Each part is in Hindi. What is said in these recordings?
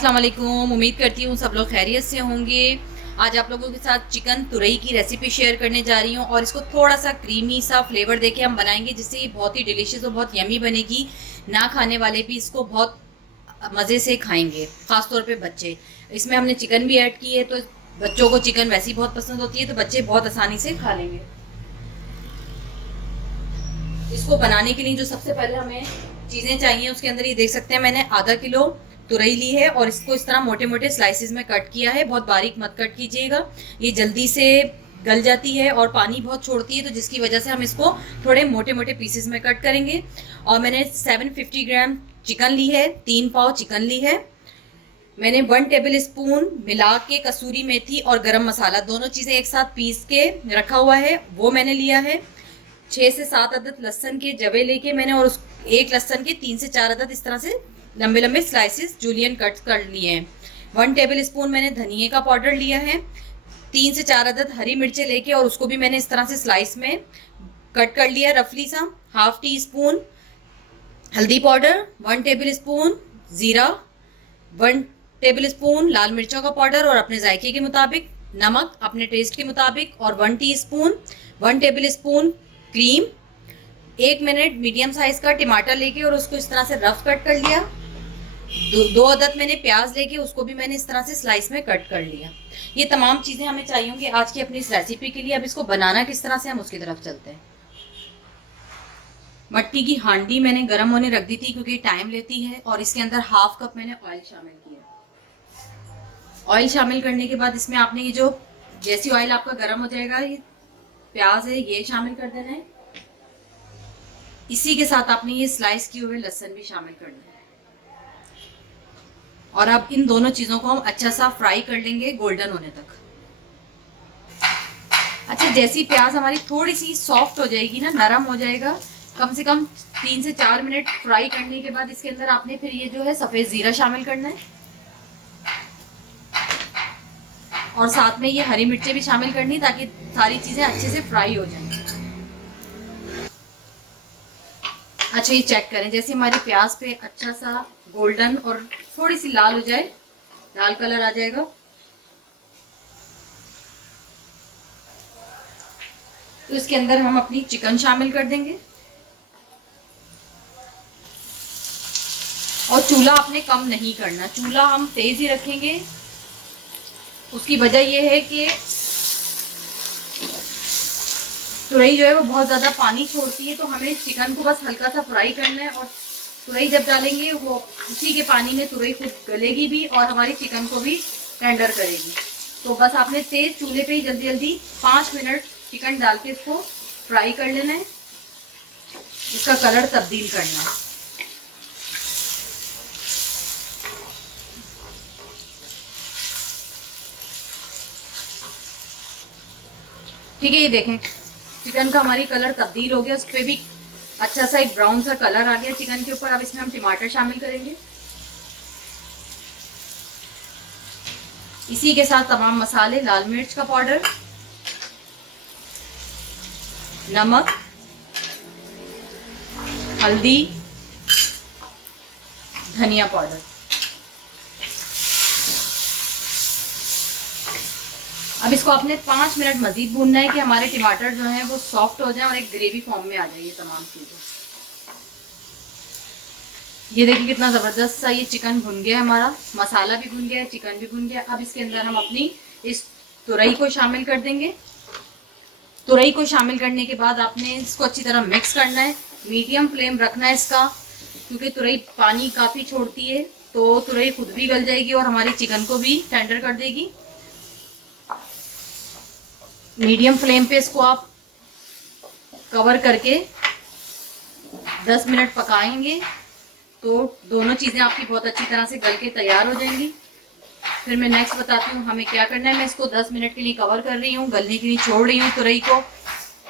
अस्सलाम वालेकुम। उम्मीद करती हूँ सब लोग खैरियत से होंगे। आज आप लोगों के साथ चिकन तुरई की रेसिपी शेयर करने जा रही हूँ और इसको थोड़ा सा क्रीमी सा फ्लेवर देके हम बनाएंगे, जिससे ये बहुत ही डिलीशियस और बहुत यमी बनेगी। ना खाने वाले भी इसको बहुत मज़े से खाएंगे, ख़ासतौर पे बच्चे। इसमें हमने चिकन भी ऐड की है, तो बच्चों को चिकन वैसे ही बहुत पसंद होती है, तो बच्चे बहुत आसानी से खा लेंगे। इसको बनाने के लिए जो सबसे पहले हमें चीज़ें चाहिए, उसके अंदर ये देख सकते हैं मैंने आधा किलो तुरई ली है और इसको इस तरह मोटे मोटे स्लाइसिस में कट किया है। बहुत बारीक मत कट कीजिएगा, ये जल्दी से गल जाती है और पानी बहुत छोड़ती है, तो जिसकी वजह से हम इसको थोड़े मोटे मोटे पीसेस में कट करेंगे। और मैंने 750 ग्राम चिकन ली है, 3 पाव चिकन ली है। मैंने 1 टेबल स्पून मिला के कसूरी मेथी और गरम मसाला दोनों चीज़ें एक साथ पीस के रखा हुआ है, वो मैंने लिया है। 6 से 7 अदद लहसन के जवे लेके मैंने, और उस एक लहसन के 3 से 4 अदद इस तरह से लंबे लंबे स्लाइसेस जूलियन कट कर लिए हैं। 1 टेबल स्पून मैंने धनिए का पाउडर लिया है। 3 से 4 अदद हरी मिर्चें लेके और उसको भी मैंने इस तरह से स्लाइस में कट कर लिया रफली सा। हाफ टी स्पून हल्दी पाउडर, 1 टेबल स्पून ज़ीरा, 1 टेबल स्पून लाल मिर्चों का पाउडर और अपने जायके के मुताबिक नमक अपने टेस्ट के मुताबिक, और 1 table spoon cream. 1 minute medium size का टमाटर लेके और उसको इस तरह से रफ कट कर लिया। 2 अदद मैंने प्याज लेके उसको भी मैंने इस तरह से स्लाइस में कट कर लिया। ये तमाम चीज़ें हमें चाहिए होंगी आज की अपनी इस रेसिपी के लिए। अब इसको बनाना किस तरह से, हम उसकी तरफ चलते हैं। मट्टी की हांडी मैंने गर्म होने रख दी थी क्योंकि टाइम लेती है, और इसके अंदर हाफ कप मैंने ऑयल शामिल किया। ऑयल शामिल करने के बाद इसमें आपने ये जो जैसी ऑयल आपका गर्म हो जाएगा, ये प्याज है ये शामिल कर देना है। इसी के साथ आपने ये स्लाइस किए हुए लहसुन भी शामिल करना है, और अब इन दोनों चीज़ों को हम अच्छा सा फ्राई कर लेंगे गोल्डन होने तक। अच्छा, जैसी प्याज हमारी थोड़ी सी सॉफ्ट हो जाएगी ना, नरम हो जाएगा, कम से कम 3 से 4 मिनट फ्राई करने के बाद इसके अंदर आपने फिर ये जो है सफ़ेद ज़ीरा शामिल करना है, और साथ में ये हरी मिर्चें भी शामिल करनी, ताकि सारी चीज़ें अच्छे से फ्राई हो जाएं। अच्छा, ये चेक करें, जैसे हमारी प्याज पे अच्छा सा गोल्डन और थोड़ी सी लाल हो जाए, लाल कलर आ जाएगा, तो इसके अंदर हम अपनी चिकन शामिल कर देंगे। और चूल्हा आपने कम नहीं करना, चूल्हा हम तेज ही रखेंगे। उसकी वजह यह है कि तुरई जो है वो बहुत ज़्यादा पानी छोड़ती है, तो हमें चिकन को बस हल्का सा फ्राई करना है, और तुरई जब डालेंगे वो उसी के पानी में तुरई खुद गलेगी भी और हमारी चिकन को भी टेंडर करेगी। तो बस आपने तेज चूल्हे पे ही जल्दी जल्दी 5 मिनट चिकन डाल के इसको फ्राई कर लेना है, इसका कलर तब्दील करना है। ठीक है, ये देखें चिकन का हमारी कलर तब्दील हो गया, उस पर भी अच्छा सा एक ब्राउन सा कलर आ गया चिकन के ऊपर। अब इसमें हम टमाटर शामिल करेंगे, इसी के साथ तमाम मसाले, लाल मिर्च का पाउडर, नमक, हल्दी, धनिया पाउडर। अब इसको आपने 5 मिनट मजीद भूनना है कि हमारे टमाटर जो हैं वो सॉफ्ट हो जाएं और एक ग्रेवी फॉर्म में आ जाए ये तमाम चीज़ें। ये देखिए कितना ज़बरदस्त सा ये चिकन भुन गया है, हमारा मसाला भी भुन गया है, चिकन भी भुन गया। अब इसके अंदर हम अपनी इस तुरई को शामिल कर देंगे। तुरई को शामिल करने के बाद आपने इसको अच्छी तरह मिक्स करना है। मीडियम फ्लेम रखना है इसका, क्योंकि तुरई पानी काफ़ी छोड़ती है, तो तुरई खुद भी गल जाएगी और हमारी चिकन को भी टेंडर कर देगी। मीडियम फ्लेम पे इसको आप कवर करके 10 मिनट पकाएंगे, तो दोनों चीज़ें आपकी बहुत अच्छी तरह से गल के तैयार हो जाएंगी। फिर मैं नेक्स्ट बताती हूँ हमें क्या करना है। मैं इसको 10 मिनट के लिए कवर कर रही हूँ, गलने के लिए छोड़ रही हूँ तुरई को,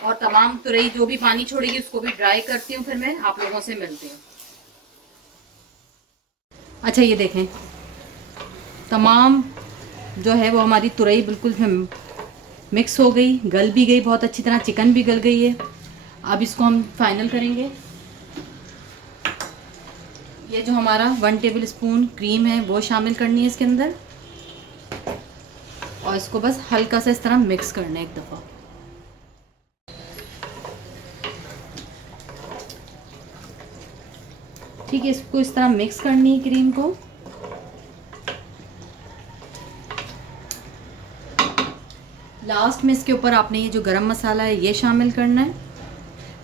और तमाम तुरई जो भी पानी छोड़ेगी उसको भी ड्राई करती हूँ, फिर मैं आप लोगों से मिलती हूँ। अच्छा, ये देखें तमाम जो है वो हमारी तुरई बिल्कुल मिक्स हो गई, गल भी गई बहुत अच्छी तरह, चिकन भी गल गई है। अब इसको हम फाइनल करेंगे। ये जो हमारा 1 टेबल स्पून क्रीम है वो शामिल करनी है इसके अंदर, और इसको बस हल्का सा इस तरह मिक्स करना है एक दफ़ा। ठीक है, इसको इस तरह मिक्स करनी है क्रीम को। लास्ट में इसके ऊपर आपने ये जो गरम मसाला है ये शामिल करना है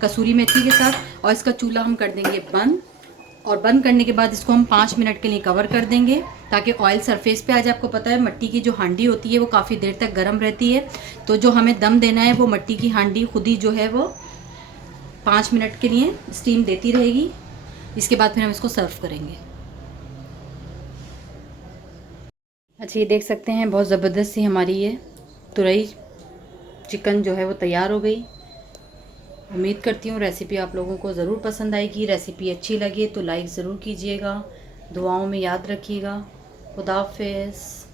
कसूरी मेथी के साथ, और इसका चूल्हा हम कर देंगे बंद, और बंद करने के बाद इसको हम 5 मिनट के लिए कवर कर देंगे ताकि ऑयल सरफेस पे आ जाए। आपको पता है मट्टी की जो हांडी होती है वो काफ़ी देर तक गर्म रहती है, तो जो हमें दम देना है वो मट्टी की हांडी खुद ही जो है वो 5 मिनट के लिए स्टीम देती रहेगी। इसके बाद फिर हम इसको सर्व करेंगे। अच्छा, ये देख सकते हैं बहुत ज़बरदस्त सी हमारी ये तुरई चिकन जो है वो तैयार हो गई। उम्मीद करती हूँ रेसिपी आप लोगों को ज़रूर पसंद आएगी। रेसिपी अच्छी लगे तो लाइक ज़रूर कीजिएगा, दुआओं में याद रखिएगा। खुदा हाफ़िज़।